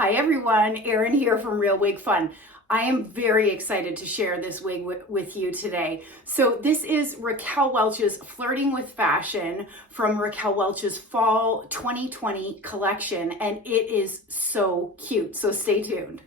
Hi everyone, Erin here from Real Wig Fun. I am very excited to share this wig with you today. So this is Raquel Welch's Flirting with Fashion from Raquel Welch's Fall 2020 collection, and it is so cute, so stay tuned.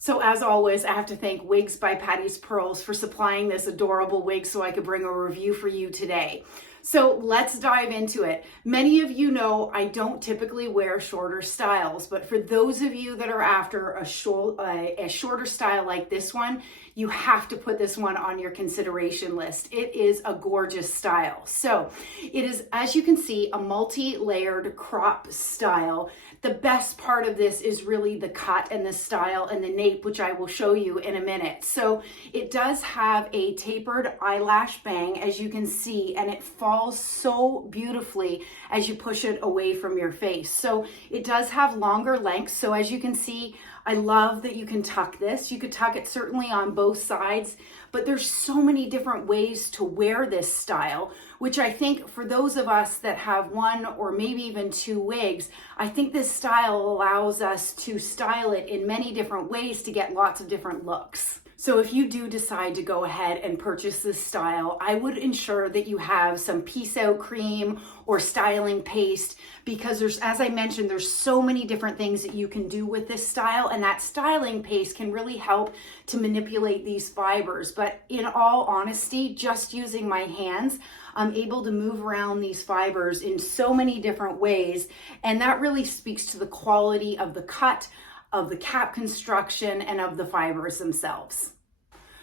So as always, I have to thank Wigs by Patti's Pearls for supplying this adorable wig so I could bring a review for you today. So let's dive into it. Many of you know I don't typically wear shorter styles, but for those of you that are after a shorter style like this one, you have to put this one on your consideration list. It is a gorgeous style. So it is, as you can see, a multi-layered crop style. The best part of this is really the cut and the style and the nape, which I will show you in a minute. So it does have a tapered eyelash bang, as you can see, and it falls so beautifully as you push it away from your face. So it does have longer lengths. So as you can see, I love that you can tuck this. You could tuck it certainly on both sides, but there's so many different ways to wear this style, which I think for those of us that have one or maybe even two wigs, I think this style allows us to style it in many different ways to get lots of different looks. So if you do decide to go ahead and purchase this style, I would ensure that you have some piece out cream or styling paste, because there's, as I mentioned, there's so many different things that you can do with this style, and that styling paste can really help to manipulate these fibers. But in all honesty, just using my hands, I'm able to move around these fibers in so many different ways, and that really speaks to the quality of the cut, of the cap construction, and of the fibers themselves.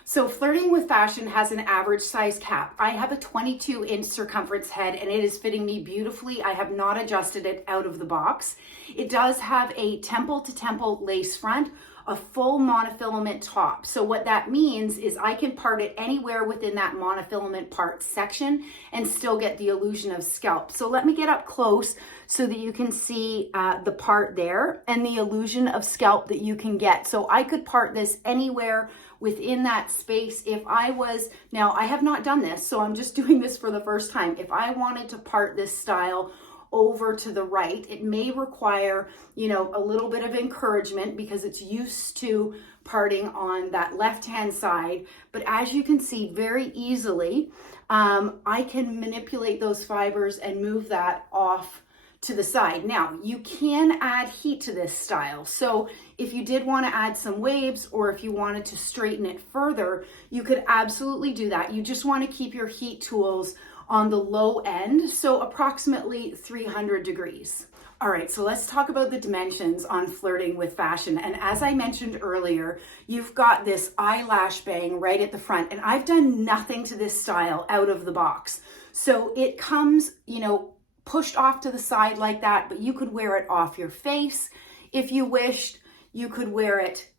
So Flirting with Fashion has an average size cap. I have a 22-inch circumference head and it is fitting me beautifully. I have not adjusted it out of the box. It does have a temple to temple lace front, a full monofilament top. So what that means is I can part it anywhere within that monofilament part section and still get the illusion of scalp. So let me get up close so that you can see the part there and the illusion of scalp that you can get. So I could part this anywhere within that space. If I was, now I have not done this, so I'm just doing this for the first time. If I wanted to part this style over to the right, it may require, a little bit of encouragement because it's used to parting on that left-hand side. But as you can see very easily, I can manipulate those fibers and move that off to the side. Now, you can add heat to this style. So if you did want to add some waves, or if you wanted to straighten it further, you could absolutely do that. You just want to keep your heat tools on the low end, so approximately 300 degrees. All right, so let's talk about the dimensions on Flirting with Fashion. And as I mentioned earlier, you've got this eyelash bang right at the front, and I've done nothing to this style out of the box. So it comes, pushed off to the side like that, but you could wear it off your face if you wished. You could wear it,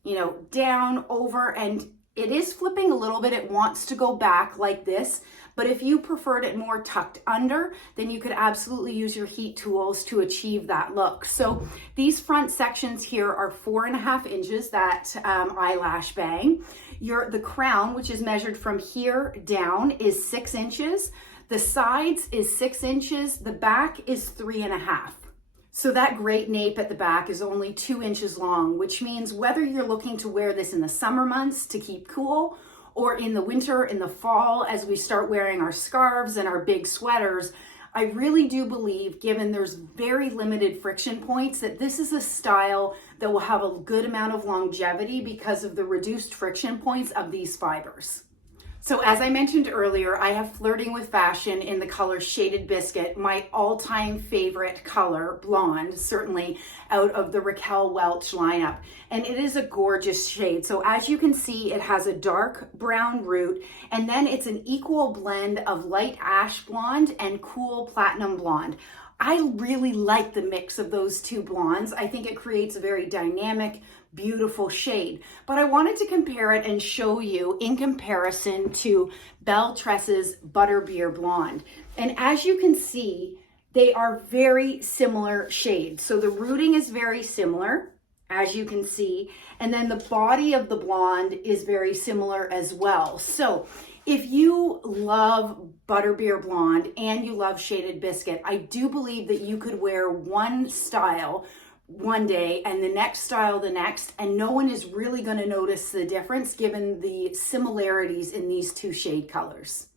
down, over, and it is flipping a little bit. It wants to go back like this, but if you preferred it more tucked under, then you could absolutely use your heat tools to achieve that look. So these front sections here are 4.5 inches, that eyelash bang. The crown, which is measured from here down, is 6 inches. The sides is 6 inches. The back is 3.5. So that great nape at the back is only 2 inches long, which means whether you're looking to wear this in the summer months to keep cool, or in the winter, in the fall, as we start wearing our scarves and our big sweaters, I really do believe, given there's very limited friction points, that this is a style that will have a good amount of longevity because of the reduced friction points of these fibers. So as I mentioned earlier, I have Flirting with Fashion in the color Shaded Biscuit, my all-time favorite color, blonde, certainly out of the Raquel Welch lineup. And it is a gorgeous shade. So as you can see, it has a dark brown root, and then it's an equal blend of light ash blonde and cool platinum blonde. I really like the mix of those two blondes. I think it creates a very dynamic, beautiful shade. But I wanted to compare it and show you in comparison to Belle Tress's Butterbeer Blonde. And as you can see, they are very similar shades. So the rooting is very similar, as you can see, and then the body of the blonde is very similar as well. So if you love Butterbeer Blonde and you love Shaded Biscuit, I do believe that you could wear one style one day and the next style the next, and no one is really going to notice the difference given the similarities in these two shade colors.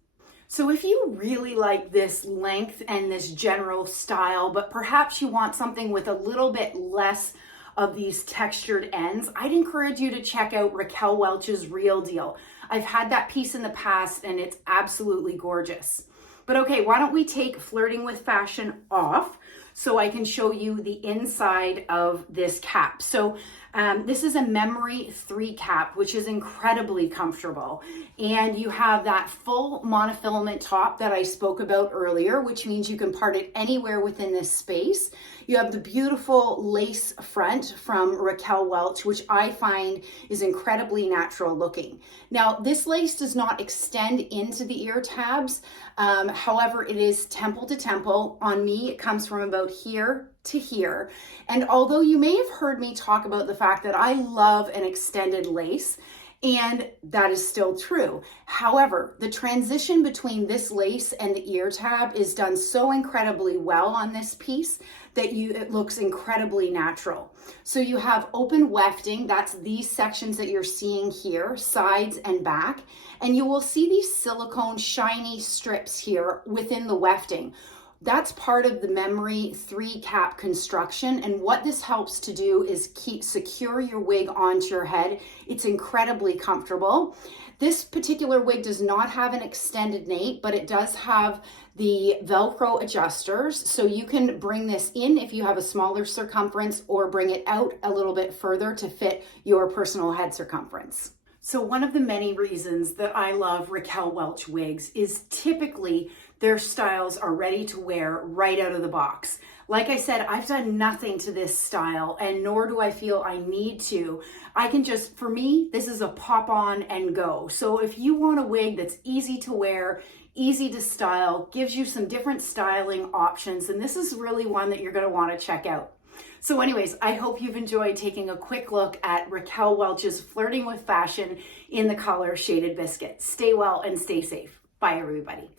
So if you really like this length and this general style, but perhaps you want something with a little bit less of these textured ends, I'd encourage you to check out Raquel Welch's Real Deal. I've had that piece in the past and it's absolutely gorgeous. But okay, why don't we take Flirting with Fashion off so I can show you the inside of this cap. So this is a Memory 3 cap, which is incredibly comfortable. And you have that full monofilament top that I spoke about earlier, which means you can part it anywhere within this space. You have the beautiful lace front from Raquel Welch, which I find is incredibly natural looking. Now, this lace does not extend into the ear tabs. However, it is temple to temple. On me, it comes from about here to here. And although you may have heard me talk about the fact that I love an extended lace, and that is still true. However, the transition between this lace and the ear tab is done so incredibly well on this piece that it looks incredibly natural. So you have open wefting, that's these sections that you're seeing here, sides and back, and you will see these silicone shiny strips here within the wefting. That's part of the Memory 3 cap construction, and what this helps to do is secure your wig onto your head. It's incredibly comfortable. This particular wig does not have an extended nape, but it does have the Velcro adjusters, so you can bring this in if you have a smaller circumference or bring it out a little bit further to fit your personal head circumference. So one of the many reasons that I love Raquel Welch wigs is typically their styles are ready to wear right out of the box. Like I said, I've done nothing to this style, and nor do I feel I need to. I can just, for me, this is a pop on and go. So if you want a wig that's easy to wear, easy to style, gives you some different styling options, and this is really one that you're going to want to check out. So anyways, I hope you've enjoyed taking a quick look at Raquel Welch's Flirting with Fashion in the color Shaded Biscuit. Stay well and stay safe. Bye, everybody.